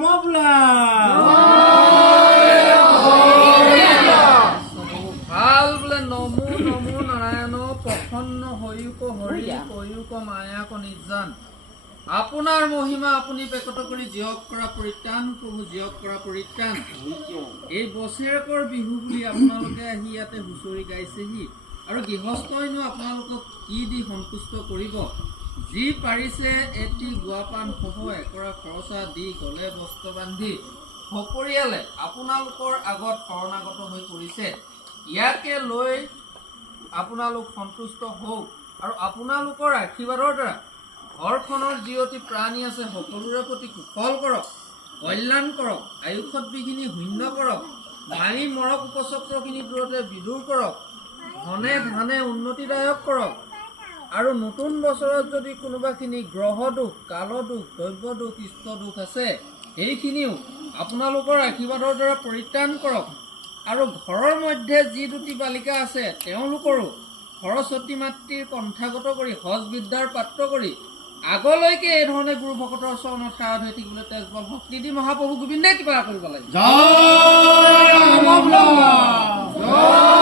মবলা ভাল বোলে নমো নমো নাৰায়ণ প্ৰসন্ন হৰিক হৰি কয়ুক মায়াক নিৰ্জান আপোনাৰ মহিমা আপুনি পেকট কৰি জীয়ক কৰা পৰিত্ৰাণ প্ৰভু জীয়ক কৰা পৰিত্ৰাণ এই বছৰেকৰ বিহু বুলি আপোনালোকে আহি ইয়াতে হুঁচৰি গাইছেহি আৰু গৃহস্থইনো আপোনালোকক কি দি সন্তুষ্ট কৰিব যি পাৰিছে এটি গুৱাপান সহ একৰা খৰচা দি গলে বস্ত্ৰ বান্ধি সপৰিয়ালে আপোনালোকৰ আগত শৰণাগত হৈ পৰিছে ইয়াকে লৈ আপোনালোক সন্তুষ্ট হওক আৰু আপোনালোকৰ আশীৰ্বাদৰ দ্বাৰা ঘৰখনৰ যিয়তি প্ৰাণী আছে সকলোৰে প্ৰতি কুশল কৰক কল্যাণ কৰক আয়ুষত বিঘিনি শূন্য কৰক মাৰি মৰক উপচক্ৰখিনি দূৰতে বিদূৰ কৰক ধনে ধানে উন্নতিদায়ক কৰক আৰু নতুন বছৰত যদি কোনোবাখিনি গ্ৰহ দোষ কাল দোষ দ্ৰব্য দোষ ইষ্ট দোষ আছে সেইখিনিও আপোনালোকৰ আশীৰ্বাদৰ দ্বাৰা পৰিত্ৰাণ কৰক আৰু ঘৰৰ মধ্যে যি দুটি বালিকা আছে তেওঁলোকৰো সৰস্বতী মাতৃৰ কণ্ঠাগত কৰি সজ বিদ্যাৰ পাত্ৰ কৰি আগলৈকে এই ধৰণে গুৰু ভকতৰ চৰণত শাৰদ হৈ থাকিবলৈ তেজবল ভক্তি দি মহাপ্ৰভু গোবিন্দে কিবা কৰিব লাগে। জয় মবলা জয়